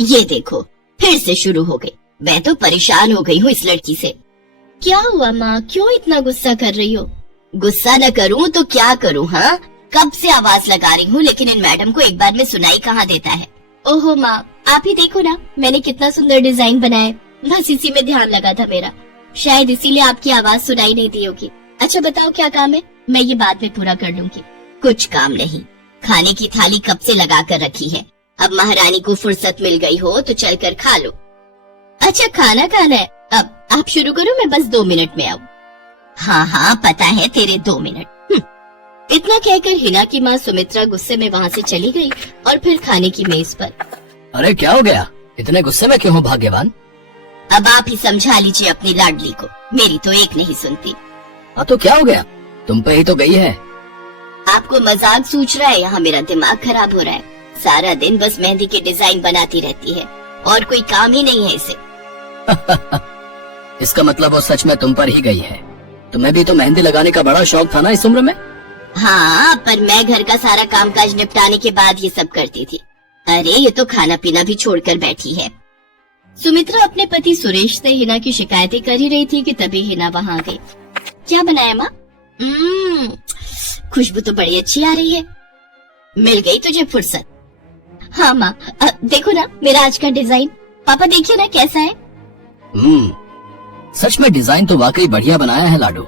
ये देखो फिर से शुरू हो गई। मैं तो परेशान हो गई हूँ इस लड़की से। क्या हुआ माँ, क्यों इतना गुस्सा कर रही हो? गुस्सा न करूँ तो क्या करूँ? हाँ, कब से आवाज लगा रही हूँ लेकिन इन मैडम को एक बार में सुनाई कहाँ देता है। ओहो माँ, आप ही देखो ना, मैंने कितना सुंदर डिजाइन बनाया, बस इसी में ध्यान लगा था मेरा, शायद इसीलिए आपकी आवाज सुनाई नहीं दी होगी। अच्छा बताओ क्या काम है, मैं ये बाद में पूरा कर लूंगी। कुछ काम नहीं, खाने की थाली कब से लगा कर रखी है, अब महारानी को फुर्सत मिल गई हो तो चलकर खा लो। अच्छा खाना खाना है, अब आप शुरू करो, मैं बस 2 मिनट में आऊँ। हाँ हाँ पता है तेरे 2 मिनट। इतना कहकर हिना की माँ सुमित्रा गुस्से में वहाँ से चली गई और फिर खाने की मेज पर। अरे क्या हो गया, इतने गुस्से में क्यों हो भाग्यवान? अब आप ही समझा लीजिए अपनी लाडली को, मेरी तो एक नहीं सुनती। हाँ तो क्या हो गया, तुम पे ही तो गई है। आपको मजाक सूझ रहा है? यहाँ मेरा दिमाग खराब हो रहा है, सारा दिन बस मेहंदी के डिजाइन बनाती रहती है और कोई काम ही नहीं है इसे। इसका मतलब वो सच में तुम पर ही गई है। तुम्हें भी तो मेहंदी लगाने का बड़ा शौक था ना इस उम्र में? हाँ, पर मैं घर का सारा कामकाज निपटाने के बाद ये सब करती थी। अरे ये तो खाना पीना भी छोड़कर बैठी है। सुमित्रा अपने पति सुरेश से हिना की शिकायतें कर ही रही थी कि तभी हिना वहाँ आ गई। क्या बनाया माँ? खुशबू तो बड़ी अच्छी आ रही है। मिल गई तुझे फुर्सत? हाँ माँ, देखो ना मेरा आज का डिजाइन, पापा देखिए ना कैसा है। सच में डिजाइन तो वाकई बढ़िया बनाया है लाडू।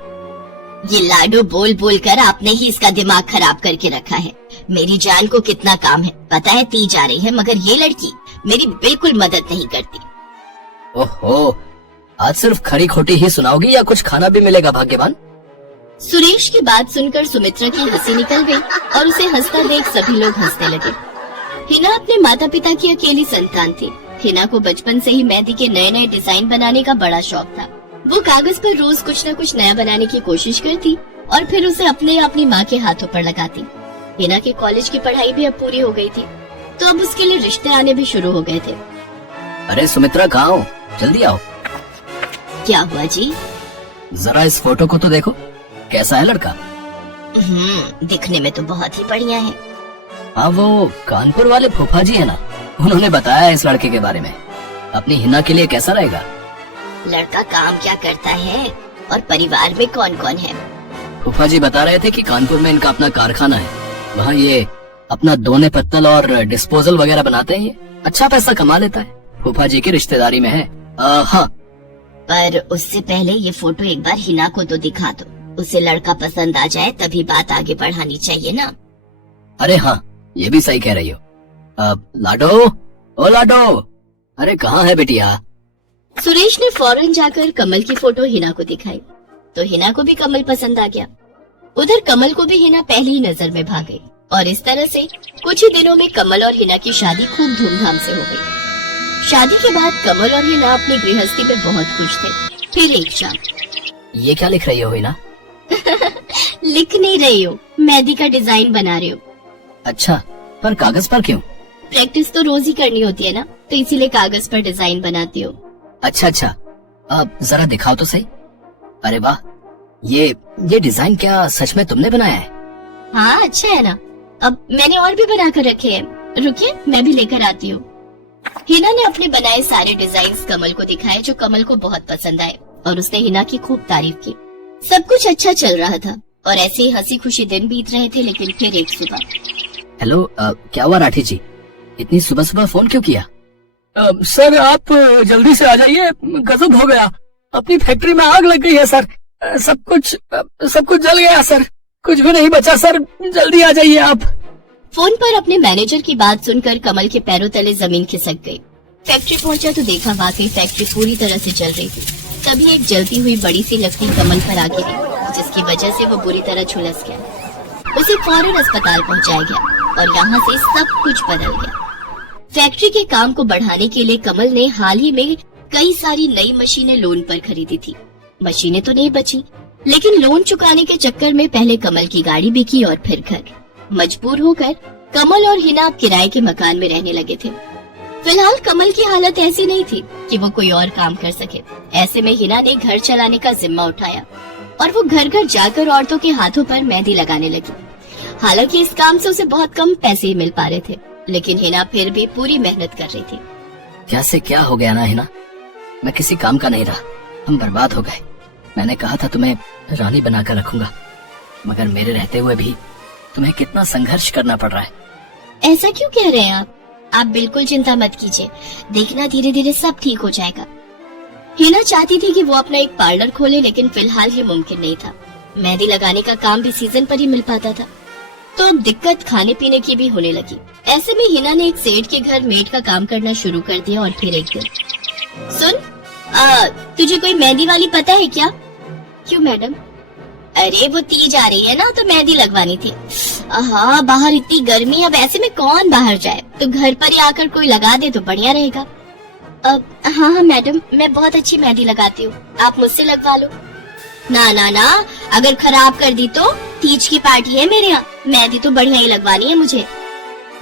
ये लाडू बोल बोल कर आपने ही इसका दिमाग खराब करके रखा है। मेरी जान को कितना काम है पता है, ती जा रही है, मगर ये लड़की मेरी बिल्कुल मदद नहीं करती। ओहो, आज सिर्फ खरी खोटी ही सुनाओगी या कुछ खाना भी मिलेगा भाग्यवान? सुरेश की बात सुनकर सुमित्रा की हंसी निकल गई और उसे हंसता देख सभी लोग हंसने लगे। हिना अपने माता पिता की अकेली संतान थी। हिना को बचपन से ही मेहंदी के नए नए डिजाइन बनाने का बड़ा शौक था। वो कागज पर रोज कुछ न कुछ नया बनाने की कोशिश करती और फिर उसे अपनी माँ के हाथों पर लगाती। हिना की कॉलेज की पढ़ाई भी अब पूरी हो गई थी तो अब उसके लिए रिश्ते आने भी शुरू हो गए थे। अरे सुमित्रा कहाँ हो, जल्दी आओ। क्या हुआ जी? जरा इस फोटो को तो देखो, कैसा है लड़का? दिखने में तो बहुत ही बढ़िया है। हाँ वो कानपुर वाले फूफा जी है ना, उन्होंने बताया इस लड़के के बारे में। अपनी हिना के लिए कैसा रहेगा? लड़का काम क्या करता है और परिवार में कौन कौन है? फूफा जी बता रहे थे कि कानपुर में इनका अपना कारखाना है, वहाँ ये अपना दोने पत्तल और डिस्पोजल वगैरह बनाते हैं। ये अच्छा पैसा कमा लेता है, फूफा जी की रिश्तेदारी में है। हाँ, पर उससे पहले ये फोटो एक बार हिना को तो दिखा दो, उसे लड़का पसंद आ जाए तभी बात आगे बढ़ानी चाहिए ना। अरे हाँ, ये भी सही कह रही हो। लाडो, ओ लाडो, अरे कहाँ है बेटिया? सुरेश ने फौरन जाकर कमल की फोटो हिना को दिखाई तो हिना को भी कमल पसंद आ गया। उधर कमल को भी हिना पहली नजर में भाग गई और इस तरह से कुछ ही दिनों में कमल और हिना की शादी खूब धूमधाम से हो गई। शादी के बाद कमल और हिना अपनी गृहस्थी में बहुत खुश थे। फिर एक शाम। ये क्या लिख रही हो हिना? लिख नहीं रही हो, मेहंदी का डिजाइन बना रही हो। अच्छा, पर कागज पर क्यों? प्रैक्टिस तो रोज ही करनी होती है ना, तो इसीलिए कागज पर डिजाइन बनाती हो। अच्छा, अब जरा दिखाओ तो सही। अरे वाह, ये डिजाइन क्या सच में तुमने बनाया है? हाँ अच्छा है ना, अब मैंने और भी बना कर रखे हैं, रुकिए मैं भी लेकर आती हूँ। हिना ने अपने बनाए सारे डिजाइन्स कमल को दिखाए जो कमल को बहुत पसंद आए और उसने हिना की खूब तारीफ की। सब कुछ अच्छा चल रहा था और ऐसे ही हंसी खुशी दिन बीत रहे थे। लेकिन फिर एक सुबह। हेलो, क्या हुआ राठी जी, इतनी सुबह सुबह फोन क्यों किया? सर आप जल्दी से आ जाइए, गजब हो गया, अपनी फैक्ट्री में आग लग गई है सर, सब कुछ जल गया सर, कुछ भी नहीं बचा सर, जल्दी आ जाइए आप। फोन पर अपने मैनेजर की बात सुनकर कमल के पैरों तले जमीन खिसक गई। फैक्ट्री पहुंचा तो देखा वाकई फैक्ट्री पूरी तरह से जल रही थी। तभी एक जलती हुई बड़ी सी लकड़ी कमल पर आ गिरी जिसकी वजह से वो बुरी तरह झुलस गया। उसे फौरन अस्पताल पहुंचाया गया और यहाँ से सब कुछ बदल गया। फैक्ट्री के काम को बढ़ाने के लिए कमल ने हाल ही में कई सारी नई मशीनें लोन पर खरीदी थी। मशीनें तो नहीं बची, लेकिन लोन चुकाने के चक्कर में पहले कमल की गाड़ी बिकी और फिर घर। मजबूर होकर कमल और हिना अब किराए के मकान में रहने लगे थे। फिलहाल कमल की हालत ऐसी नहीं थी कि वो कोई और काम कर सके। ऐसे में हिना ने घर चलाने का जिम्मा उठाया और वो घर घर जाकर औरतों के हाथों पर मेहंदी लगाने लगी। हालांकि इस काम से उसे बहुत कम पैसे ही मिल पा रहे थे, लेकिन हिना फिर भी पूरी मेहनत कर रही थी। क्या से क्या हो गया ना हिना, मैं किसी काम का नहीं रहा, हम बर्बाद हो गए। मैंने कहा था तुम्हें रानी बनाकर रखूंगा, मगर मेरे रहते हुए भी तुम्हें कितना संघर्ष करना पड़ रहा है। ऐसा क्यों कह रहे हैं आप बिल्कुल चिंता मत कीजिए, देखना धीरे धीरे सब ठीक हो जाएगा। हिना चाहती थी कि वो अपना एक पार्लर खोले, लेकिन फिलहाल ये मुमकिन नहीं था। मेहंदी लगाने का काम भी सीजन पर ही मिल पाता था, तो अब दिक्कत खाने पीने की भी होने लगी। ऐसे में हिना ने एक सेठ के घर मेड का काम करना शुरू कर दिया। और फिर एक दिन, सुन, तुझे कोई मेहंदी वाली पता है क्या? क्यों मैडम? अरे वो तीज आ रही है ना, तो मेहंदी लगवानी थी। हाँ, बाहर इतनी गर्मी है, अब ऐसे में कौन बाहर जाए, तो घर पर ही आकर कोई लगा दे तो बढ़िया रहेगा। हाँ मैडम, मैं बहुत अच्छी मेहंदी लगाती हूँ, आप मुझसे लगवा लो। ना ना ना, अगर खराब कर दी तो? तीज की पार्टी है मेरे यहाँ, मेहंदी तो बढ़िया ही लगवानी है मुझे।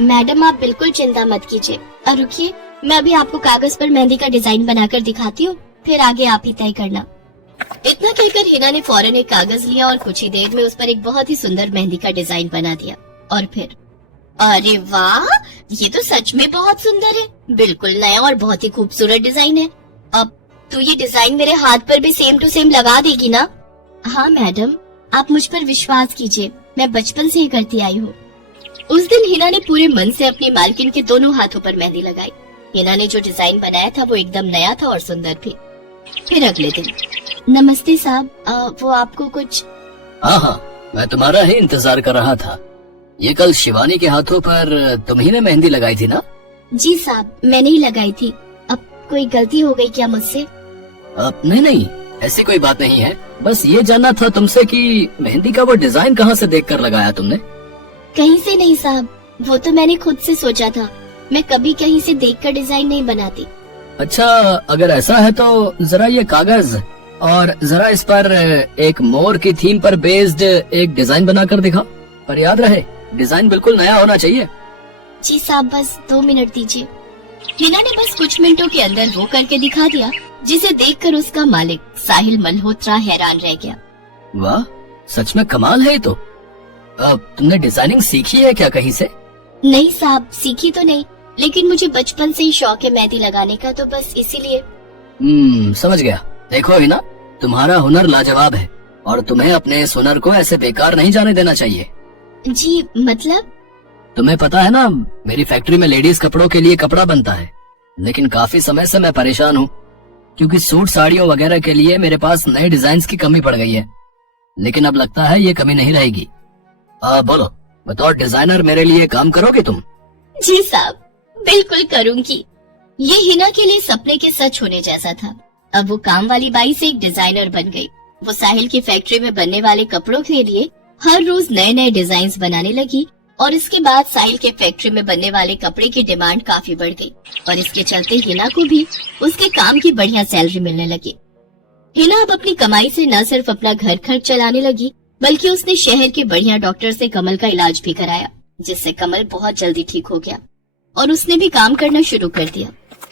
मैडम आप बिल्कुल चिंता मत कीजिए, और रुकिए, मैं अभी आपको कागज पर मेहंदी का डिजाइन बनाकर दिखाती हूँ, फिर आगे आप ही तय करना। इतना कहकर हिना ने फौरन एक कागज लिया और कुछ ही देर में उस पर एक बहुत ही सुंदर मेहंदी का डिजाइन बना दिया। और फिर, अरे वाह, ये तो सच में बहुत सुंदर है, बिल्कुल नया और बहुत ही खूबसूरत डिजाइन है। अब तो ये डिजाइन मेरे हाथ पर भी सेम टू सेम लगा देगी ना? हाँ मैडम, आप मुझ पर विश्वास कीजिए, मैं बचपन से ही करती आई हूँ। उस दिन हिना ने पूरे मन से अपनी मालकिन के दोनों हाथों पर मेहंदी लगाई। हिना ने जो डिजाइन बनाया था वो एकदम नया था और सुंदर भी। फिर अगले दिन, नमस्ते साहब, वो आपको कुछ? हाँ, मैं तुम्हारा ही इंतजार कर रहा था। ये कल शिवानी के हाथों पर तुम ही ने मेहंदी लगाई थी ना? जी साहब, मैंने ही लगाई थी। अब कोई गलती हो गई क्या मुझसे? नहीं, ऐसी कोई बात नहीं है, बस ये जानना था तुमसे कि मेहंदी का वो डिजाइन कहाँ से देखकर लगाया तुमने? कहीं से नहीं साहब, वो तो मैंने खुद से सोचा था, मैं कभी कहीं से देखकर डिजाइन नहीं बनाती। अच्छा, अगर ऐसा है तो जरा ये कागज और जरा इस पर एक मोर की थीम पर बेस्ड एक डिजाइन बनाकर दिखा, पर याद रहे डिजाइन बिल्कुल नया होना चाहिए। जी साहब, बस 2 मिनट दीजिए। हिना ने बस कुछ मिनटों के अंदर वो करके दिखा दिया, जिसे देखकर उसका मालिक साहिल मल्होत्रा हैरान रह गया। वाह, सच में कमाल है ये तो। अब तुमने डिजाइनिंग सीखी है क्या कहीं से? नहीं साहब, सीखी तो नहीं, लेकिन मुझे बचपन से ही शौक है मेहंदी लगाने का, तो बस इसीलिए। समझ गया। देखो हिना, तुम्हारा हुनर लाजवाब है और तुम्हें अपने इस हुनर को ऐसे बेकार नहीं जाने देना चाहिए। जी मतलब? तुम्हें पता है ना, मेरी फैक्ट्री में लेडीज कपड़ों के लिए कपड़ा बनता है, लेकिन काफी समय से मैं परेशान हूँ, क्योंकि सूट साड़ियों वगैरह के लिए मेरे पास नए डिजाइन की कमी पड़ गई है। लेकिन अब लगता है ये कमी नहीं रहेगी। बोलो, बतौर डिजाइनर मेरे लिए काम करोगे तुम? जी साहब, बिल्कुल करूंगी। ये हिना के लिए सपने के सच होने जैसा था। अब वो काम वाली बाई से एक डिजाइनर बन गई। वो साहिल की फैक्ट्री में बनने वाले कपड़ों के लिए हर रोज नए नए डिजाइन बनाने लगी, और इसके बाद साहिल के फैक्ट्री में बनने वाले कपड़े की डिमांड काफी बढ़ गई, और इसके चलते हिना को भी उसके काम की बढ़िया सैलरी मिलने लगी। हिना अब अपनी कमाई से न सिर्फ अपना घर खर्च चलाने लगी, बल्कि उसने शहर के बढ़िया डॉक्टर से कमल का इलाज भी कराया, जिससे कमल बहुत जल्दी ठीक हो गया और उसने भी काम करना शुरू कर दिया।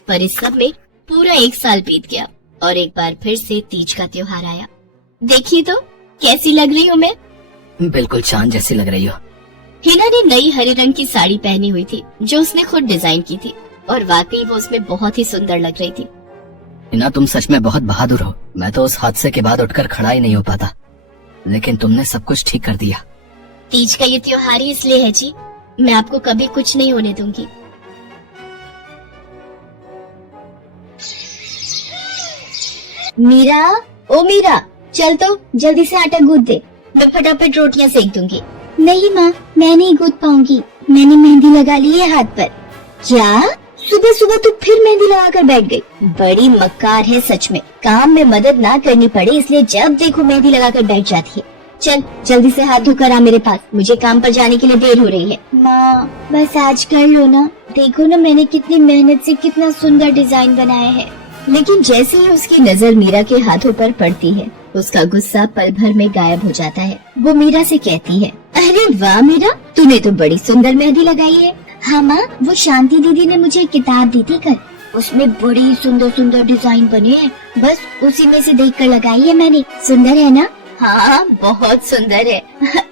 पर इस सब में पूरा 1 साल बीत गया और एक बार फिर से तीज का त्योहार आया। देखिए तो कैसी लग रही हूँ मैं? बिल्कुल चांद जैसी लग रही हो। हिना ने नई हरे रंग की साड़ी पहनी हुई थी, जो उसने खुद डिजाइन की थी, और वाकई वो उसमें बहुत ही सुंदर लग रही थी। हिना, तुम सच में बहुत बहादुर हो। मैं तो उस हादसे के बाद उठकर खड़ा ही नहीं हो पाता, लेकिन तुमने सब कुछ ठीक कर दिया। तीज का ये त्योहार ही इसलिए है जी, मैं आपको कभी कुछ नहीं होने दूंगी। मीरा, ओ मीरा, चल तो जल्दी से आटा गूंथ दे, मैं फटाफट रोटियां सेक दूंगी। नहीं माँ, मैं नहीं गूंथ पाऊंगी, मैंने मेहंदी लगा ली है हाथ पर। क्या? सुबह सुबह तू फिर मेहंदी लगा कर बैठ गई? बड़ी मक्कार है सच में, काम में मदद ना करनी पड़े इसलिए जब देखो मेहंदी लगा कर बैठ जाती है। चल जल्दी से हाथ धोकर आ मेरे पास, मुझे काम पर जाने के लिए देर हो रही है। माँ बस आज कर लो ना, देखो ना मैंने कितनी मेहनत से कितना सुंदर डिजाइन बनाया है। लेकिन जैसे ही उसकी नजर मीरा के हाथों पर पड़ती है, उसका गुस्सा पल भर में गायब हो जाता है। वो मीरा से कहती है, अरे वाह मीरा, तूने तो बड़ी सुंदर मेहंदी लगाई है। हाँ माँ, वो शांति दीदी ने मुझे एक किताब दी थी कल, उसमें बड़ी सुंदर सुंदर डिजाइन बने हैं, बस उसी में से देखकर लगाई है मैंने। सुंदर है ना? हाँ बहुत सुंदर है।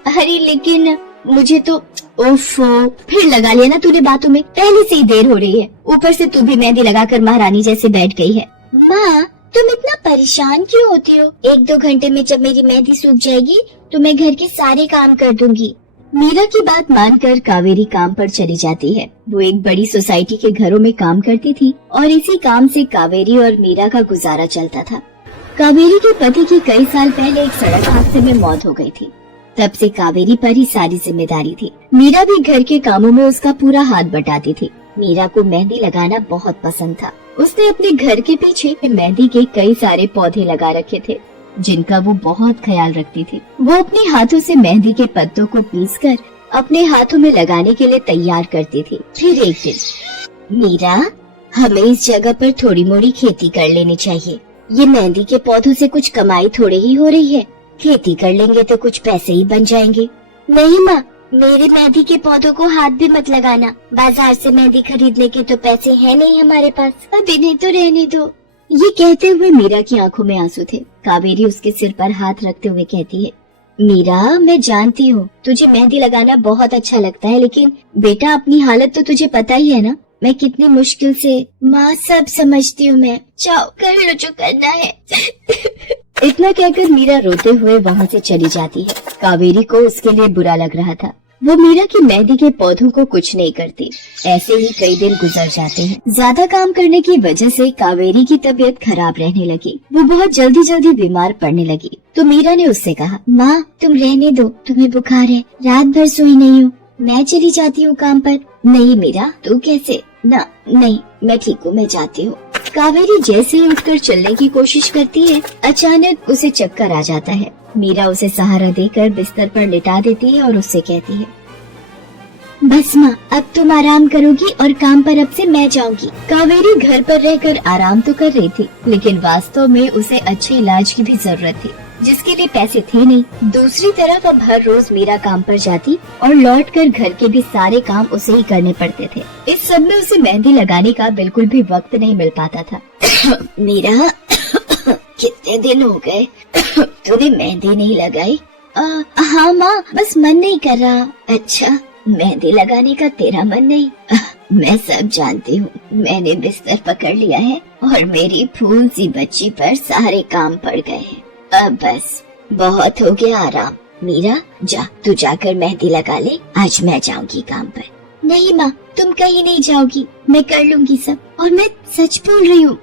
अरे लेकिन मुझे तो ओफो, फिर लगा लिया ना तूने बातों में। पहले से ही देर हो रही है, ऊपर से तू भी मेहंदी लगाकर महारानी जैसे बैठ गई है। माँ, तुम इतना परेशान क्यों होती हो? 1-2 घंटे में जब मेरी मेहंदी सूख जाएगी तो मैं घर के सारे काम कर दूंगी। मीरा की बात मानकर कावेरी काम पर चली जाती है। वो एक बड़ी सोसाइटी के घरों में काम करती थी और इसी काम से कावेरी और मीरा का गुजारा चलता था। कावेरी के पति की कई साल पहले एक सड़क हादसे में मौत हो गई थी। तब से कावेरी पर ही सारी जिम्मेदारी थी। मीरा भी घर के कामों में उसका पूरा हाथ बटाती थी। मीरा को मेहंदी लगाना बहुत पसंद था। उसने अपने घर के पीछे मेहंदी के कई सारे पौधे लगा रखे थे, जिनका वो बहुत ख्याल रखती थी। वो अपने हाथों से मेहंदी के पत्तों को पीसकर अपने हाथों में लगाने के लिए तैयार करती थी। फिर एक दिन, मीरा, हमें इस जगह पर थोड़ी मोड़ी खेती कर लेनी चाहिए। ये मेहंदी के पौधों से कुछ कमाई थोड़ी ही हो रही है, खेती कर लेंगे तो कुछ पैसे ही बन जाएंगे। नहीं माँ, मेरे मेहंदी के पौधों को हाथ भी मत लगाना। बाजार से मेहंदी खरीदने के तो पैसे हैं नहीं हमारे पास, अब इन्हें तो रहने दो। ये कहते हुए मीरा की आंखों में आंसू थे। कावेरी उसके सिर पर हाथ रखते हुए कहती है, मीरा, मैं जानती हूँ तुझे मेहंदी लगाना बहुत अच्छा लगता है, लेकिन बेटा अपनी हालत तो तुझे पता ही है ना, मैं कितनी मुश्किल से। माँ, सब समझती हूँ मैं, जाओ कर लो जो करना है। इतना कहकर मीरा रोते हुए वहाँ से चली जाती है। कावेरी को उसके लिए बुरा लग रहा था। वो मीरा की मेहंदी के पौधों को कुछ नहीं करती। ऐसे ही कई दिन गुजर जाते हैं। ज्यादा काम करने की वजह से कावेरी की तबीयत खराब रहने लगी। वो बहुत जल्दी बीमार पड़ने लगी। तो मीरा ने उससे कहा, माँ, तुम रहने दो, तुम्हें बुखार है, रात भर सोई नहीं हो, मैं चली जाती हूँ काम पर। नहीं मीरा, तू कैसे? ना, नहीं, मैं ठीक हूँ, मैं जाती हूँ। कावेरी जैसे ही उठकर चलने की कोशिश करती है, अचानक उसे चक्कर आ जाता है। मीरा उसे सहारा देकर बिस्तर पर लिटा देती है और उससे कहती है, बस माँ, अब तुम आराम करोगी और काम पर अब से मैं जाऊंगी। कावेरी घर पर रहकर आराम तो कर रही थी, लेकिन वास्तव में उसे अच्छे इलाज की भी जरूरत थी, जिसके लिए पैसे थे नहीं। दूसरी तरफ अब हर रोज मीरा काम पर जाती और लौटकर घर के भी सारे काम उसे ही करने पड़ते थे। इस सब में उसे मेहंदी लगाने का बिल्कुल भी वक्त नहीं मिल पाता था। मीरा, कितने दिन हो गए तूने मेहंदी नहीं लगाई? हाँ माँ, बस मन नहीं कर रहा। अच्छा, मेहंदी लगाने का तेरा मन नहीं? मैं सब जानती हूँ। मैंने बिस्तर पकड़ लिया है और मेरी फूल सी बच्ची पर सारे काम पड़ गए हैं। अब बस बहुत हो गया आराम। मीरा, जा, तू जाकर मेहंदी लगा ले, आज मैं जाऊंगी काम पर। नहीं माँ, तुम कहीं नहीं जाओगी, मैं कर लूंगी सब, और मैं सच बोल रही हूँ,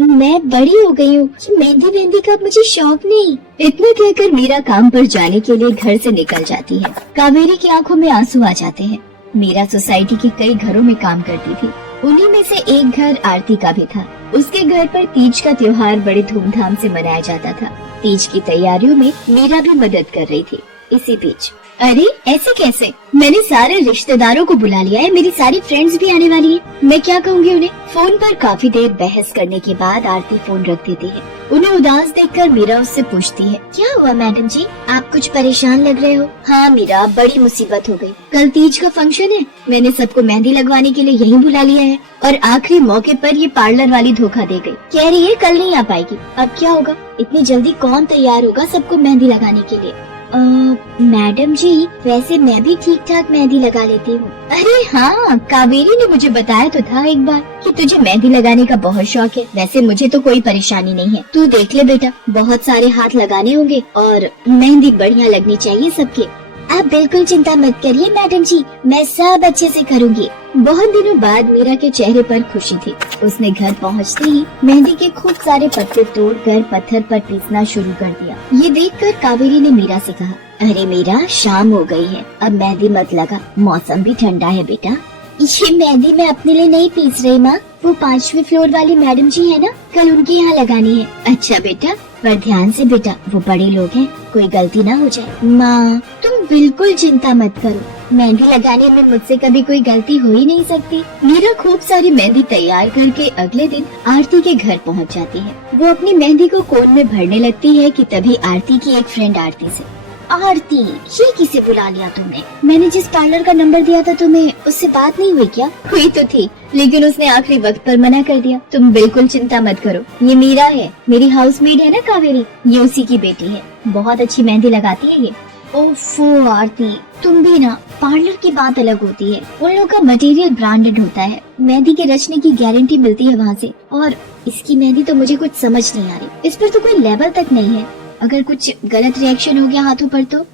मैं बड़ी हो गई हूँ, मेहंदी का मुझे शौक नहीं। इतना कहकर मीरा काम पर जाने के लिए घर से निकल जाती है। कावेरी की आंखों में आंसू आ जाते हैं। मीरा सोसाइटी के कई घरों में काम करती थी। उन्हीं में से एक घर आरती का भी था। उसके घर पर तीज का त्योहार बड़े धूमधाम से मनाया जाता था। तीज की तैयारियों में मीरा भी मदद कर रही थी। इसी बीच, अरे ऐसे कैसे? मैंने सारे रिश्तेदारों को बुला लिया है, मेरी सारी फ्रेंड्स भी आने वाली है, मैं क्या कहूँगी उन्हें? फोन पर काफी देर बहस करने के बाद आरती फोन रख देती है। उन्हें उदास देखकर मीरा उससे पूछती है, क्या हुआ मैडम जी, आप कुछ परेशान लग रहे हो? हाँ मीरा, बड़ी मुसीबत हो गई। कल तीज का फंक्शन है, मैंने सबको मेहंदी लगवाने के लिए यहीं बुला लिया है, और आखिरी मौके पर ये पार्लर वाली धोखा दे गई। कह रही है कल नहीं आ पाएगी। अब क्या होगा? इतनी जल्दी कौन तैयार होगा सबको मेहंदी लगाने के लिए? मैडम जी, वैसे मैं भी ठीक ठाक मेहंदी लगा लेती हूँ। अरे हाँ, कावेरी ने मुझे बताया तो था एक बार कि तुझे मेहंदी लगाने का बहुत शौक है। वैसे मुझे तो कोई परेशानी नहीं है, तू देख ले बेटा, बहुत सारे हाथ लगाने होंगे और मेहंदी बढ़िया लगनी चाहिए सबके। आप बिल्कुल चिंता मत करिए मैडम जी, मैं सब अच्छे से करूँगी। बहुत दिनों बाद मीरा के चेहरे पर खुशी थी। उसने घर पहुंचते ही मेहंदी के खूब सारे पत्ते तोड़कर पत्थर पर पीसना शुरू कर दिया। ये देखकर कावेरी ने मीरा से कहा, अरे मीरा, शाम हो गई है, अब मेहंदी मत लगा, मौसम भी ठंडा है बेटा। ये मेहंदी मैं अपने लिए नहीं पीस रही माँ, वो 5वें फ्लोर वाली मैडम जी है ना, कल उनके यहाँ लगानी है। अच्छा बेटा, पर ध्यान से बेटा, वो बड़े लोग हैं, कोई गलती ना हो जाए। माँ, तुम बिल्कुल चिंता मत करो, मेहंदी लगाने में मुझसे कभी कोई गलती हो ही नहीं सकती। मीरा खूब सारी मेहंदी तैयार करके अगले दिन आरती के घर पहुँच जाती है। वो अपनी मेहंदी को कोन में भरने लगती है कि तभी आरती की एक फ्रेंड आरती से, आरती, ये किसे बुला लिया तुमने? मैंने जिस पार्लर का नंबर दिया था तुम्हें, उससे बात नहीं हुई क्या? हुई तो थी, लेकिन उसने आखिरी वक्त पर मना कर दिया। तुम बिल्कुल चिंता मत करो, ये मीरा है, मेरी हाउसमेड है ना कावेरी, ये उसी की बेटी है, बहुत अच्छी मेहंदी लगाती है ये। ओफो आरती, तुम भी ना, पार्लर की बात अलग होती है, उन लोगों का मटेरियल ब्रांडेड होता है, मेहंदी के रचने की गारंटी मिलती है वहाँ से, और इसकी मेहंदी तो मुझे कुछ समझ नहीं आ रही, इस पर तो कोई लेबल तक नहीं है, अगर कुछ गलत रिएक्शन हो गया हाथों पर तो।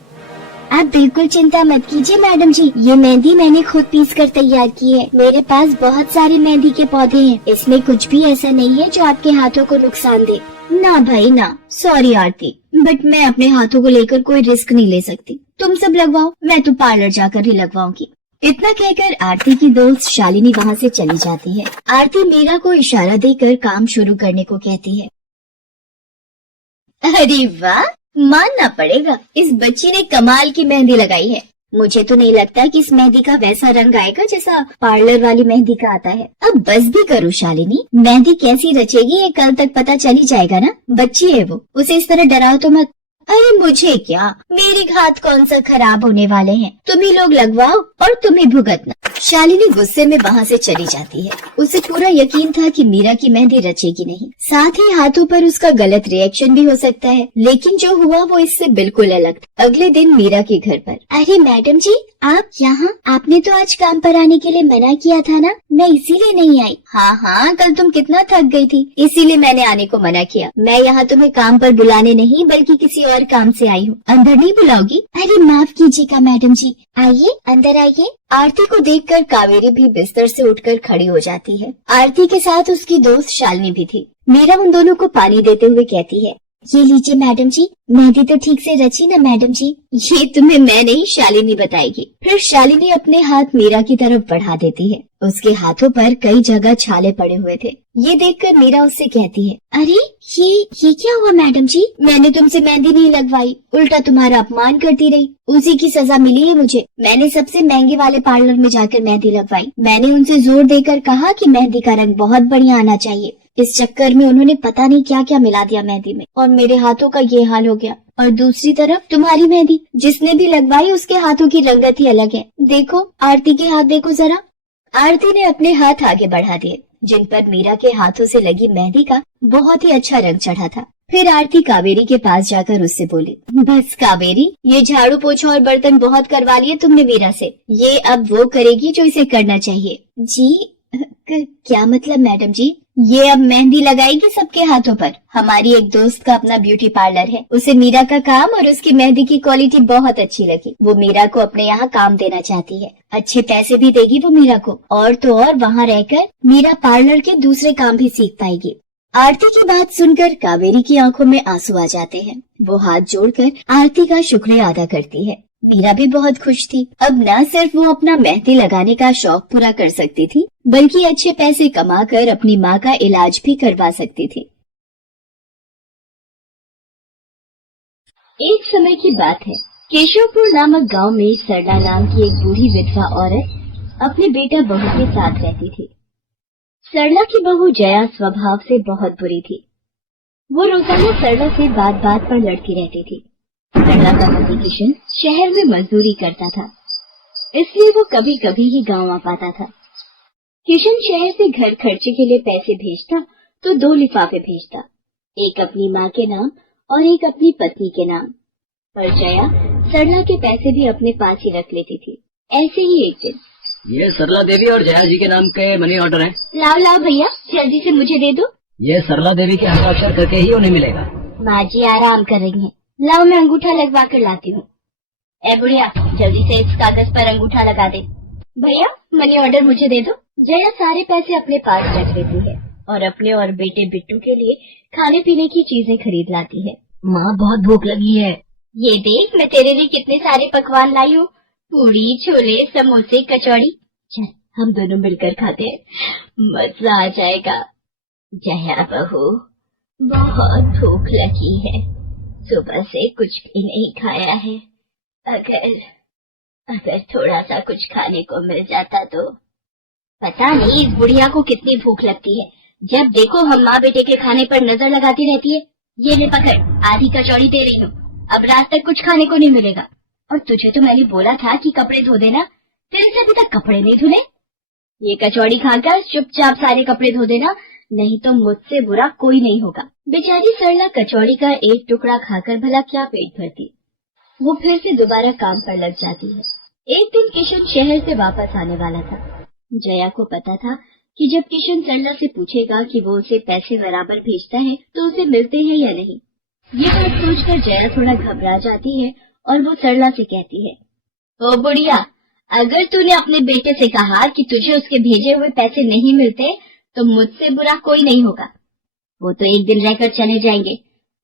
आप बिल्कुल चिंता मत कीजिए मैडम जी, ये मेहंदी मैंने खुद पीस कर तैयार की है, मेरे पास बहुत सारे मेहंदी के पौधे हैं, इसमें कुछ भी ऐसा नहीं है जो आपके हाथों को नुकसान दे। ना भाई ना, सॉरी आरती, बट मैं अपने हाथों को लेकर कोई रिस्क नहीं ले सकती, तुम सब लगवाओ, मैं तो पार्लर जाकर ही लगवाऊंगी। इतना कहकर आरती की दोस्त शालिनी वहाँ से चली जाती है। आरती मीरा को इशारा देकर काम शुरू करने को कहती है। अरे वाह, मानना पड़ेगा, इस बच्ची ने कमाल की मेहंदी लगाई है। मुझे तो नहीं लगता कि इस मेहंदी का वैसा रंग आएगा जैसा पार्लर वाली मेहंदी का आता है। अब बस भी करो शालिनी, मेहंदी कैसी रचेगी ये कल तक पता चल ही जाएगा ना, बच्ची है वो, उसे इस तरह डराओ तो मत। अरे मुझे क्या, मेरे हाथ कौन सा खराब होने वाले हैं, तुम ही लोग लगवाओ और तुम ही भुगतना। शालिनी गुस्से में वहाँ से चली जाती है। उसे पूरा यकीन था कि मीरा की मेहंदी रचेगी नहीं, साथ ही हाथों पर उसका गलत रिएक्शन भी हो सकता है, लेकिन जो हुआ वो इससे बिल्कुल अलग था। अगले दिन मीरा के घर पर। अरे मैडम जी, आप यहाँ, आपने तो आज काम पर आने के लिए मना किया था ना, मैं इसीलिए नहीं आई। हाँ, कल तुम कितना थक गई थी, इसीलिए मैंने आने को मना किया। मैं यहाँ तुम्हें काम पर बुलाने नहीं बल्कि किसी और काम से आई हूँ, अंदर नहीं बुलाओगी? अरे माफ कीजिएगा मैडम जी, आइए अंदर आइए। आरती को देखकर कावेरी भी बिस्तर से उठकर खड़ी हो जाती है। आरती के साथ उसकी दोस्त शालिनी भी थी। मीरा उन दोनों को पानी देते हुए कहती है, ये लीजिए मैडम जी, मेहंदी तो ठीक से रची ना मैडम जी? ये तुम्हें मैं नहीं शालिनी बताएगी। फिर शालिनी अपने हाथ मीरा की तरफ बढ़ा देती है। उसके हाथों पर कई जगह छाले पड़े हुए थे। ये देखकर मीरा उससे कहती है, अरे ये क्या हुआ मैडम जी? मैंने तुमसे मेहंदी नहीं लगवाई, उल्टा तुम्हारा अपमान करती रही, उसी की सजा मिली है मुझे। मैंने सबसे महंगे वाले पार्लर में जाकर मेहंदी लगवाई। मैंने उनसे जोर देकर कहा कि मेहंदी का रंग बहुत बढ़िया आना चाहिए। इस चक्कर में उन्होंने पता नहीं क्या क्या मिला दिया मेहंदी में, और मेरे हाथों का ये हाल हो गया। और दूसरी तरफ तुम्हारी मेहंदी, जिसने भी लगवाई उसके हाथों की रंगत ही अलग है। देखो आरती के हाथ देखो जरा। आरती ने अपने हाथ आगे बढ़ा दिए, जिन पर मीरा के हाथों से लगी मेहंदी का बहुत ही अच्छा रंग चढ़ा था। फिर आरती कावेरी के पास जाकर उससे बोली, बस कावेरी, ये झाड़ू पोछा और बर्तन बहुत करवा लिए तुमने मीरा से, ये अब वो करेगी जो इसे करना चाहिए। जी क्या मतलब मैडम जी? ये अब मेहंदी लगाएगी सबके हाथों पर। हमारी एक दोस्त का अपना ब्यूटी पार्लर है, उसे मीरा का काम और उसकी मेहंदी की क्वालिटी बहुत अच्छी लगी। वो मीरा को अपने यहाँ काम देना चाहती है, अच्छे पैसे भी देगी वो मीरा को, और तो और वहाँ रहकर मीरा पार्लर के दूसरे काम भी सीख पाएगी। आरती की बात सुनकर कावेरी की आंखों में आंसू आ जाते हैं। वो हाथ जोड़कर आरती का शुक्रिया अदा करती है। मीरा भी बहुत खुश थी। अब न सिर्फ वो अपना मेहंदी लगाने का शौक पूरा कर सकती थी, बल्कि अच्छे पैसे कमाकर अपनी माँ का इलाज भी करवा सकती थी। एक समय की बात है, केशवपुर नामक गांव में सरला नाम की एक बूढ़ी विधवा औरत अपने बेटा बहू के साथ रहती थी। सरला की बहू जया स्वभाव से बहुत बुरी थी। वो रोजाना सरला से बात बात पर लड़ती रहती थी। सरला का पति किशन शहर में मजदूरी करता था, इसलिए वो कभी कभी ही गांव आ पाता था। किशन शहर से घर खर्चे के लिए पैसे भेजता तो 2 लिफाफे भेजता, एक अपनी माँ के नाम और एक अपनी पत्नी के नाम। पर जया सरला के पैसे भी अपने पास ही रख लेती थी। ऐसे ही एक दिन, ये सरला देवी और जया जी के नाम के मनी ऑर्डर हैं। लाओ भैया, जल्दी से मुझे दे दो। ये सरला देवी के हस्ताक्षर करके ही उन्हें मिलेगा। माँ जी आराम कर रही हैं। लाओ मैं अंगूठा लगवा कर लाती हूँ। ए बुढ़िया, जल्दी से इस कागज पर अंगूठा लगा दे। भैया मनी ऑर्डर मुझे दे दो। जया सारे पैसे अपने पास रख लेती है और अपने और बेटे बिट्टू के लिए खाने पीने की चीजें खरीद लाती है। माँ बहुत भूख लगी है। ये देख मैं तेरे लिए कितने सारे पकवान लाई हूँ, पूड़ी, छोले, समोसे, कचौड़ी। चल हम दोनों मिलकर खाते हैं, मजा आ जाएगा। जया बहू, बहुत भूख लगी है, सुबह से कुछ भी नहीं खाया है। अगर थोड़ा सा कुछ खाने को मिल जाता तो। पता नहीं इस बुढ़िया को कितनी भूख लगती है, जब देखो हम माँ बेटे के खाने पर नजर लगाती रहती है। ये ले पकड़, आधी कचौड़ी दे रही हूँ, अब रात तक कुछ खाने को नहीं मिलेगा। और तुझे तो मैंने बोला था कि कपड़े धो देना, तेरे से अभी तक कपड़े नहीं धुले। ये कचौड़ी खाकर चुपचाप सारे कपड़े धो देना, नहीं तो मुझसे बुरा कोई नहीं होगा। बेचारी सरला कचौड़ी का एक टुकड़ा खाकर भला क्या पेट भरती। वो फिर से दोबारा काम पर लग जाती है। एक दिन किशन शहर से वापस आने वाला था। जया को पता था कि जब किशन सरला से पूछेगा कि वो उसे पैसे बराबर भेजता है तो उसे मिलते हैं या नहीं। ये बात सोचकर जया थोड़ा घबरा जाती है और वो सरला से कहती है, ओ बुढ़िया, अगर तूने अपने बेटे से कहा कि तुझे उसके भेजे हुए पैसे नहीं मिलते तो मुझसे बुरा कोई नहीं होगा। वो तो एक दिन रहकर चले जाएंगे,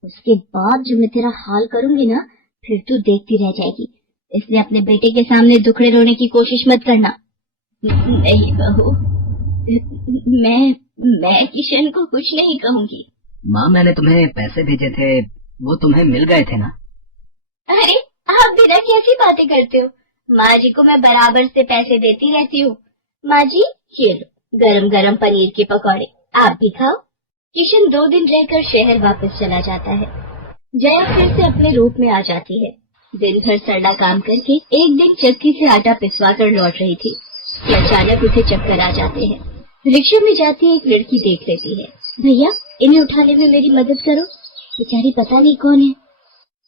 उसके बाद जो मैं तेरा हाल करूंगी ना, फिर तू देखती रह जाएगी। इसलिए अपने बेटे के सामने दुखड़े रोने की कोशिश मत करना। नहीं बहू, मैं किशन को कुछ नहीं कहूंगी। माँ, मैंने तुम्हें पैसे भेजे थे, वो तुम्हें मिल गए थे ना? अरे आप बिना कैसी बातें करते हो? माँ जी को मैं बराबर से पैसे देती रहती हूँ। माँ जी, ये लो गरम गरम पनीर के पकौड़े, आप भी खाओ। किशन 2 दिन रहकर शहर वापस चला जाता है। जया फिर से अपने रूप में आ जाती है। दिन भर सरला काम करके एक दिन चक्की से आटा पिसवा कर लौट रही थी कि अचानक उसे चक्कर आ जाते हैं। रिक्शा में जाती एक लड़की देख लेती है। भैया, इन्हें उठाने में मेरी मदद करो, बेचारी पता नहीं कौन है।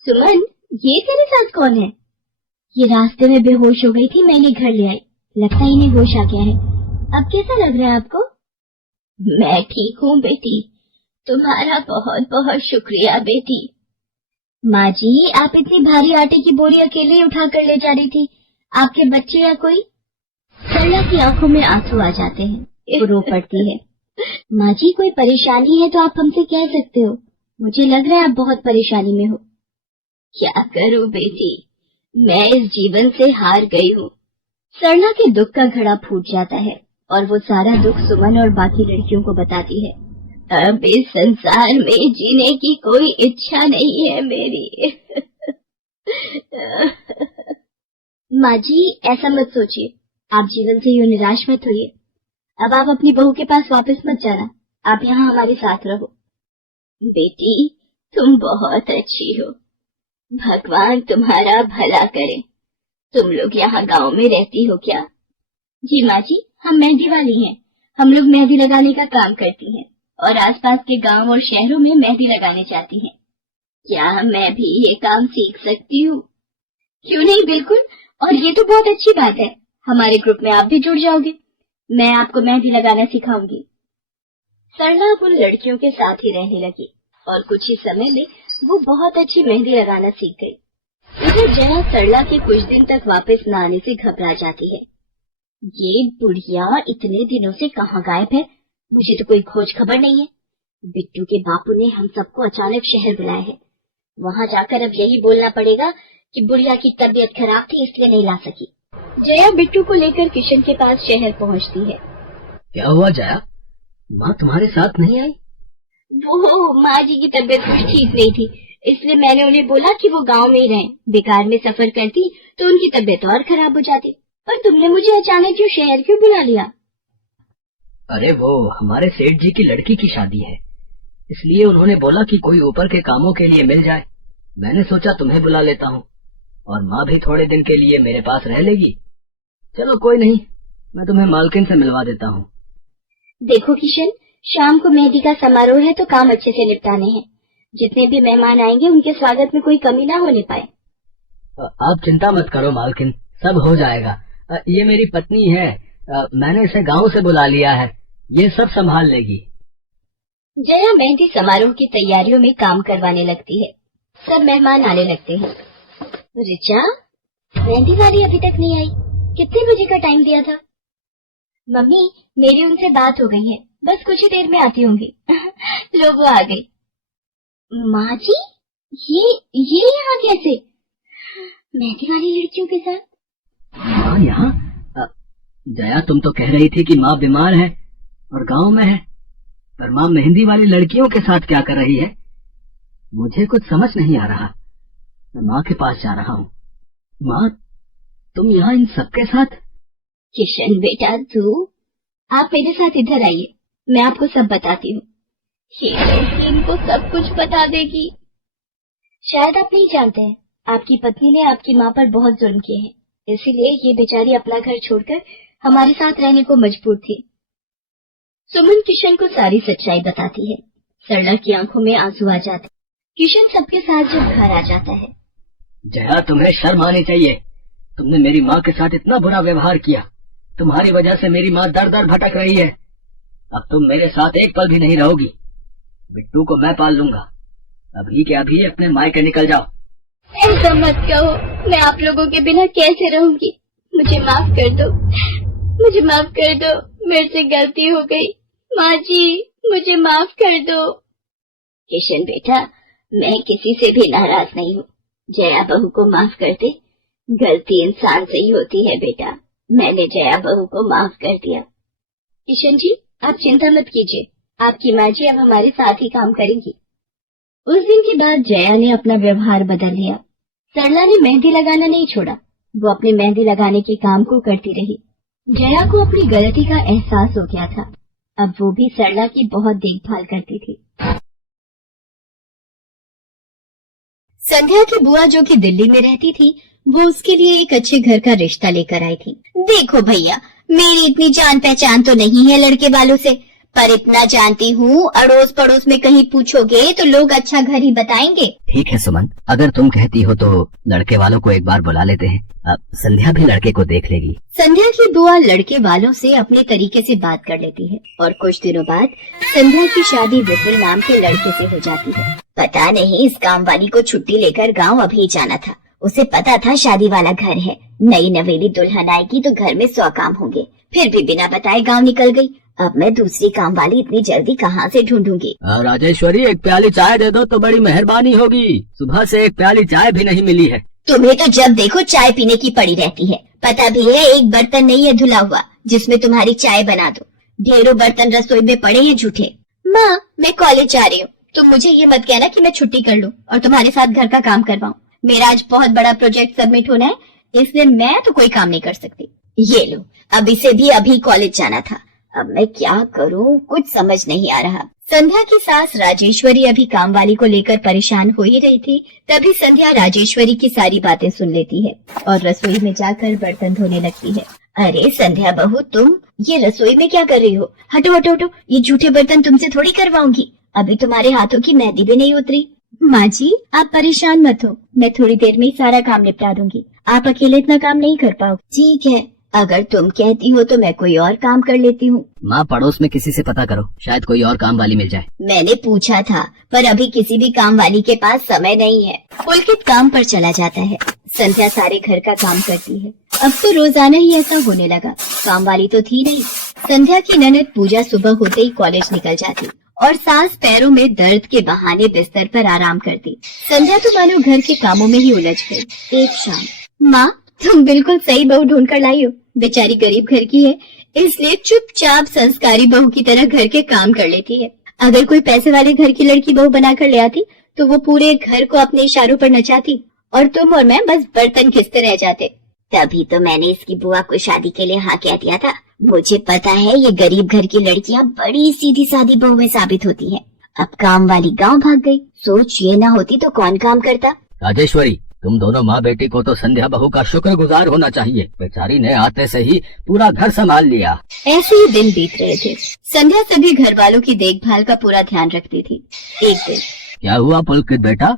सुमन, ये तेरे साथ कौन है? ये रास्ते में बेहोश हो गई थी, मैंने घर ले आई, लगता है इन्हें होश आ गया है। अब कैसा लग रहा है आपको? मैं ठीक हूँ बेटी, तुम्हारा बहुत बहुत शुक्रिया बेटी। माँ जी, आप इतनी भारी आटे की बोरी अकेले ही उठा कर ले जा रही थी, आपके बच्चे या कोई? सरला की आंखों में आंसू आ जाते हैं, वो रो पड़ती है। माँ जी, कोई परेशानी है तो आप हमसे कह सकते हो, मुझे लग रहा है आप बहुत परेशानी में हो। क्या करूँ बेटी, मैं इस जीवन से हार गई हूँ। सरला के दुख का घड़ा फूट जाता है और वो सारा दुख सुमन और बाकी लड़कियों को बताती है। अब इस संसार में जीने की कोई इच्छा नहीं है मेरी। माँ जी, ऐसा मत सोचिए, आप जीवन से यूं निराश मत होइए। अब आप अपनी बहू के पास वापस मत जाना, आप यहाँ हमारे साथ रहो। बेटी, तुम बहुत अच्छी हो, भगवान तुम्हारा भला करे। तुम लोग यहाँ गांव में रहती हो क्या? जी माँ जी, हम मेहंदी वाली हैं। हम लोग मेहंदी लगाने का काम करती हैं और आसपास के गांव और शहरों में मेहंदी लगाने चाहती हैं। क्या मैं भी ये काम सीख सकती हूँ? क्यों नहीं, बिल्कुल, और ये तो बहुत अच्छी बात है। हमारे ग्रुप में आप भी जुड़ जाओगे, मैं आपको मेहंदी लगाना सिखाऊंगी। सरला अब उन लड़कियों के साथ ही रहने लगी और कुछ ही समय में वो बहुत अच्छी मेहंदी लगाना सीख गई। इधर जया सरला के कुछ दिन तक वापस न आने से घबरा जाती है। ये बुढ़िया इतने दिनों से कहाँ गायब है, मुझे तो कोई खोज खबर नहीं है। बिट्टू के बापू ने हम सबको अचानक शहर बुलाया है, वहाँ जाकर अब यही बोलना पड़ेगा कि बुढ़िया की तबीयत खराब थी इसलिए नहीं ला सकी। जया बिट्टू को लेकर किशन के पास शहर पहुँचती है। क्या हुआ जया, माँ तुम्हारे साथ नहीं आई? वो माँ जी की तबीयत कुछ ठीक नहीं थी, इसलिए मैंने उन्हें बोला कि वो गांव में ही रहें। बेकार में सफर करती तो उनकी तबीयत और खराब हो जाती। पर तुमने मुझे अचानक क्यों शहर क्यों बुला लिया? अरे वो हमारे सेठ जी की लड़की की शादी है, इसलिए उन्होंने बोला कि कोई ऊपर के कामों के लिए मिल जाए। मैंने सोचा तुम्हें बुला लेता हूँ, और माँ भी थोड़े दिन के लिए मेरे पास रह लेगी। चलो कोई नहीं, मैं तुम्हें मालकिन से मिलवा देता हूँ। देखो किशन, शाम को मेहंदी का समारोह है तो काम अच्छे से निपटाने हैं। जितने भी मेहमान आएंगे उनके स्वागत में कोई कमी ना होने पाए। आप चिंता मत करो मालकिन, सब हो जाएगा। ये मेरी पत्नी है, मैंने इसे गांव से बुला लिया है, ये सब संभाल लेगी। जया मेहंदी समारोह की तैयारियों में काम करवाने लगती है। सब मेहमान आने लगते हैं। रिचा, मेहंदी वाली अभी तक नहीं आई, कितने बजे का टाइम दिया था? मम्मी, मेरी उनसे बात हो गई है, बस कुछ ही देर में आती होंगी। लो वो आ गई। माँ जी, ये यहाँ कैसे? मेहंदी वाली लड़कियों के साथ? माँ यहाँ? जया, तुम तो कह रही थी कि माँ बीमार है और गांव में है, पर माँ मेहंदी वाली लड़कियों के साथ क्या कर रही है? मुझे कुछ समझ नहीं आ रहा। मैं माँ के पास जा रहा हूँ। माँ, तुम यहाँ इन सबके साथ? किशन बेटा, आप मेरे साथ इधर आइए, मैं आपको सब बताती हूँ। इनको सब कुछ बता देगी। शायद आप नहीं जानते हैं, आपकी पत्नी ने आपकी माँ पर बहुत जुल्म किए हैं, इसीलिए ये बेचारी अपना घर छोड़कर हमारे साथ रहने को मजबूर थी। सुमन किशन को सारी सच्चाई बताती है। सरला की आंखों में आंसू आ जाते। किशन सबके साथ जब घर आ जाता है, जया, तुम्हें शर्म आनी चाहिए। तुमने मेरी माँ के साथ इतना बुरा व्यवहार किया। तुम्हारी वजह से मेरी माँ दर दर भटक रही है। अब तुम मेरे साथ एक पल भी नहीं रहोगी। बिट्टू को मैं पाल लूंगा। अभी के अभी अपने मायके निकल जाओ। ऐसा मत कहो, मैं आप लोगों के बिना कैसे रहूंगी। मुझे माफ कर दो, मुझे माफ कर दो, मेरे से गलती हो गई। माँ जी, मुझे माफ कर दो। किशन बेटा, मैं किसी से भी नाराज नहीं हूँ। जया बहू को माफ कर दे। गलती इंसान से ही होती है बेटा। मैंने जया बहू को माफ कर दिया। किशन जी, आप चिंता मत कीजिए, आपकी माँ जी अब हमारे साथ ही काम करेंगी। उस दिन के बाद जया ने अपना व्यवहार बदल लिया। सरला ने मेहंदी लगाना नहीं छोड़ा। वो अपने मेहंदी लगाने के काम को करती रही। जया को अपनी गलती का एहसास हो गया था। अब वो भी सरला की बहुत देखभाल करती थी। संध्या की बुआ, जो कि दिल्ली में रहती थी, वो उसके लिए एक अच्छे घर का रिश्ता लेकर आई थी। देखो भैया, मेरी इतनी जान पहचान तो नहीं है लड़के वालों से, पर इतना जानती हूँ, अड़ोस पड़ोस में कहीं पूछोगे तो लोग अच्छा घर ही बताएंगे। ठीक है सुमन, अगर तुम कहती हो तो लड़के वालों को एक बार बुला लेते हैं। अब संध्या भी लड़के को देख लेगी। संध्या की बुआ लड़के वालों से अपने तरीके से बात कर लेती है और कुछ दिनों बाद संध्या की शादी विपुल नाम के लड़के से हो जाती है। पता नहीं इस काम वाली को छुट्टी लेकर गाँव अभी जाना था। उसे पता था शादी वाला घर है, नई नवेली दुल्हन आएगी तो घर में 100 काम होंगे। फिर भी बिना बताए गाँव निकल गई। अब मैं दूसरी काम वाली इतनी जल्दी कहाँ से ढूंढूंगी। राजेश्वरी, एक प्याली चाय दे दो तो बड़ी मेहरबानी होगी। सुबह से एक प्याली चाय भी नहीं मिली है। तुम्हें तो जब देखो चाय पीने की पड़ी रहती है। पता भी है एक बर्तन नहीं है धुला हुआ जिसमें तुम्हारी चाय बना दो। ढेरों बर्तन रसोई में पड़े हैं झूठे। माँ, मैं कॉलेज जा रही हूँ, तो मुझे ये मत कहना कि मैं छुट्टी कर लूँ और तुम्हारे साथ घर का काम करवाऊँ। मेरा आज बहुत बड़ा प्रोजेक्ट सबमिट होना है, इसलिए मैं तो कोई काम नहीं कर सकती। ये लो, अब इसे भी अभी कॉलेज जाना था। अब मैं क्या करूं, कुछ समझ नहीं आ रहा। संध्या की सास राजेश्वरी अभी काम वाली को लेकर परेशान हो ही रही थी। तभी संध्या राजेश्वरी की सारी बातें सुन लेती है और रसोई में जाकर बर्तन धोने लगती है। अरे संध्या बहू, तुम ये रसोई में क्या कर रही हो? हटो हटो हटो, ये झूठे बर्तन तुमसे थोड़ी करवाऊंगी। अभी तुम्हारे हाथों की मेहंदी भी नहीं उतरी। माँ जी, आप परेशान मत हो, मैं थोड़ी देर में ही सारा काम निपटा दूंगी। आप अकेले इतना काम नहीं कर पाओगे। ठीक है, अगर तुम कहती हो तो मैं कोई और काम कर लेती हूँ। माँ, पड़ोस में किसी से पता करो, शायद कोई और काम वाली मिल जाए। मैंने पूछा था, पर अभी किसी भी काम वाली के पास समय नहीं है। पुलकित काम पर चला जाता है। संध्या सारे घर का काम करती है। अब तो रोजाना ही ऐसा होने लगा। काम वाली तो थी नहीं। संध्या की ननद पूजा सुबह होते ही कॉलेज निकल जाती और सास पैरों में दर्द के बहाने बिस्तर पर आराम करती। संध्या तो मानो घर के कामों में ही उलझ गई। एक शाम, माँ, तुम बिल्कुल सही बहू ढूंढ कर लाई हो। बेचारी गरीब घर की है, इसलिए चुपचाप संस्कारी बहू की तरह घर के काम कर लेती है। अगर कोई पैसे वाले घर की लड़की बहू बनाकर ले आती तो वो पूरे घर को अपने इशारों पर नचाती और तुम और मैं बस बर्तन घिसते रह जाते। तभी तो मैंने इसकी बुआ को शादी के लिए हाँ कह दिया था। मुझे पता है ये गरीब घर की लड़कियां बड़ी सीधी सादी बहुएं साबित होती हैं। अब काम वाली गांव भाग गई। सोच ये ना होती तो कौन काम करता। राजेश्वरी, तुम दोनों माँ बेटी को तो संध्या बहू का शुक्रगुजार होना चाहिए। बेचारी ने आते से ही पूरा घर संभाल लिया। ऐसे ही दिन बीत रहे थे। संध्या सभी घर वालों की देखभाल का पूरा ध्यान रखती थी। एक दिन, क्या हुआ पुलकित बेटा,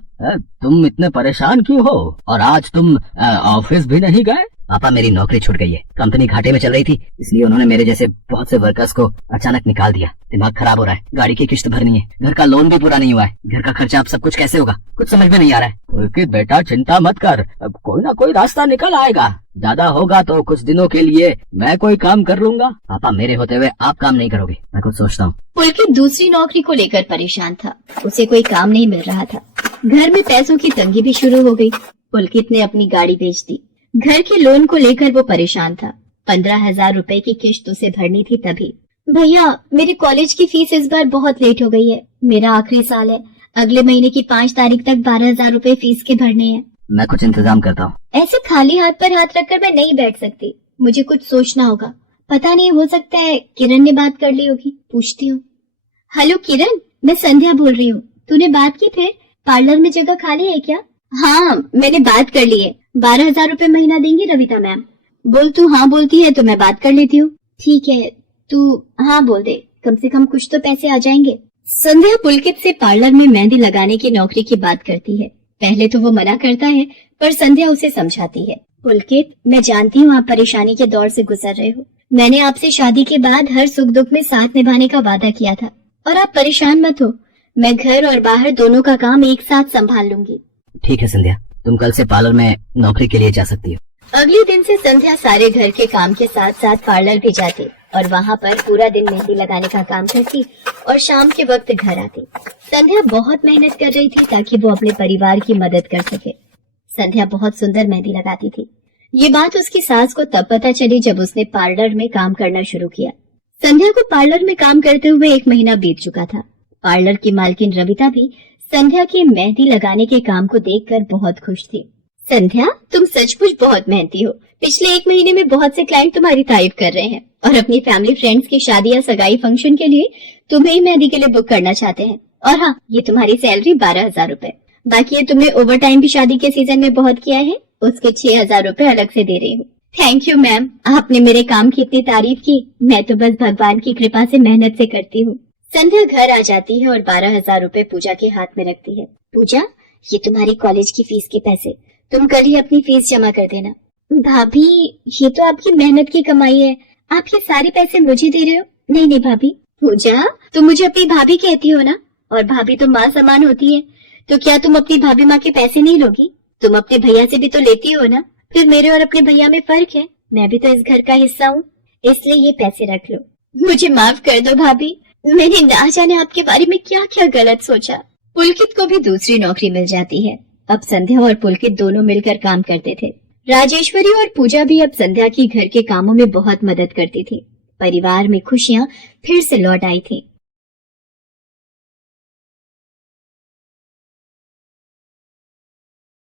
तुम इतने परेशान क्यों हो? और आज तुम ऑफिस भी नहीं गए? पापा, मेरी नौकरी छूट गई है। कंपनी घाटे में चल रही थी, इसलिए उन्होंने मेरे जैसे बहुत से वर्कर्स को अचानक निकाल दिया। दिमाग खराब हो रहा है, गाड़ी की किश्त भरनी है, घर का लोन भी पूरा नहीं हुआ है, घर का खर्चा अब सब कुछ कैसे होगा, कुछ समझ में नहीं आ रहा है। पुलकित बेटा, चिंता मत कर, अब कोई ना कोई रास्ता निकल आएगा। ज्यादा होगा तो कुछ दिनों के लिए मैं कोई काम कर लूंगा। पापा, मेरे होते हुए आप काम नहीं करोगे, मैं कुछ सोचता हूँ। पुलकित दूसरी नौकरी को लेकर परेशान था। उसे कोई काम नहीं मिल रहा था। घर में पैसों की तंगी भी शुरू हो गई। पुलकित ने अपनी गाड़ी बेच दी। घर के लोन को लेकर वो परेशान था। 15,000 रुपए की किश्त उसे भरनी थी। तभी, भैया, मेरे कॉलेज की फीस इस बार बहुत लेट हो गई है। मेरा आखिरी साल है, अगले महीने की 5 तारीख तक 12,000 रुपए फीस के भरने हैं। मैं कुछ इंतजाम करता हूँ। ऐसे खाली हाथ पर हाथ रखकर मैं नहीं बैठ सकती, मुझे कुछ सोचना होगा। पता नहीं, हो सकता है किरण ने बात कर ली होगी, पूछती हूँ। हेलो किरण, मैं संध्या बोल रही हूँ। तूने बात की फिर? पार्लर में जगह खाली है क्या? हाँ, मैंने बात कर ली है। 12,000 रुपए महीना देंगी रविता मैम। बोल, तू हाँ बोलती है तो मैं बात कर लेती हूँ। ठीक है, तू हाँ बोल दे, कम से कम कुछ तो पैसे आ जाएंगे। संध्या पुलकित से पार्लर में मेहंदी लगाने की नौकरी की बात करती है। पहले तो वो मना करता है, पर संध्या उसे समझाती है। पुलकित, मैं जानती हूँ आप परेशानी के दौर से गुजर रहे हो। मैंने आपसे शादी के बाद हर सुख दुख में साथ निभाने का वादा किया था, और आप परेशान मत हो, मैं घर और बाहर दोनों का काम एक साथ संभाल लूंगी। ठीक है संध्या, तुम कल से पार्लर में नौकरी के लिए जा सकती हो। अगले दिन से संध्या सारे घर के काम के साथ साथ पार्लर भी जाती और वहाँ पर पूरा दिन मेहंदी लगाने का काम करती और शाम के वक्त घर आती। संध्या बहुत मेहनत कर रही थी ताकि वो अपने परिवार की मदद कर सके। संध्या बहुत सुंदर मेहंदी लगाती थी। ये बात उसकी सास को तब पता चली जब उसने पार्लर में काम करना शुरू किया। संध्या को पार्लर में काम करते हुए 1 महीना बीत चुका था। पार्लर की मालकिन रविता भी संध्या की मेहंदी लगाने के काम को देखकर बहुत खुश थी। संध्या, तुम सचमुच बहुत मेहनती हो। पिछले 1 महीने में बहुत से क्लाइंट तुम्हारी तारीफ कर रहे हैं और अपनी फैमिली फ्रेंड्स की शादी या सगाई फंक्शन के लिए तुम्हें ही मेहंदी के लिए बुक करना चाहते हैं। और हाँ, ये तुम्हारी सैलरी 12,000 रूपए। बाकी ये तुमने ओवर टाइम भी शादी के सीजन में बहुत किया है, उसके 6,000 रूपए अलग से दे रही हूँ। थैंक यू मैम, आपने मेरे काम की इतनी तारीफ की। मैं तो बस भगवान की कृपा से मेहनत से करती हूँ। संध्या घर आ जाती है और 12,000 रूपए पूजा के हाथ में रखती है। पूजा, ये तुम्हारी कॉलेज की फीस के पैसे, तुम कल ही अपनी फीस जमा कर देना। भाभी, ये तो आपकी मेहनत की कमाई है, आप ये सारे पैसे मुझे दे रहे हो? नहीं नहीं भाभी। पूजा, तुम मुझे अपनी भाभी कहती हो ना, और भाभी तो माँ समान होती है, तो क्या तुम अपनी भाभी माँ के पैसे नहीं लोगी? तुम अपने भैया से भी तो लेती हो ना। फिर मेरे और अपने भैया में फर्क है, मैं भी तो इस घर का हिस्सा हूँ, इसलिए ये पैसे रख लो। मुझे माफ कर दो भाभी, मैंने ना जाने आपके बारे में क्या क्या गलत सोचा। पुलकित को भी दूसरी नौकरी मिल जाती है। अब संध्या और पुलकित दोनों मिलकर काम करते थे। राजेश्वरी और पूजा भी अब संध्या की घर के कामों में बहुत मदद करती थी। परिवार में खुशियाँ फिर से लौट आई थी।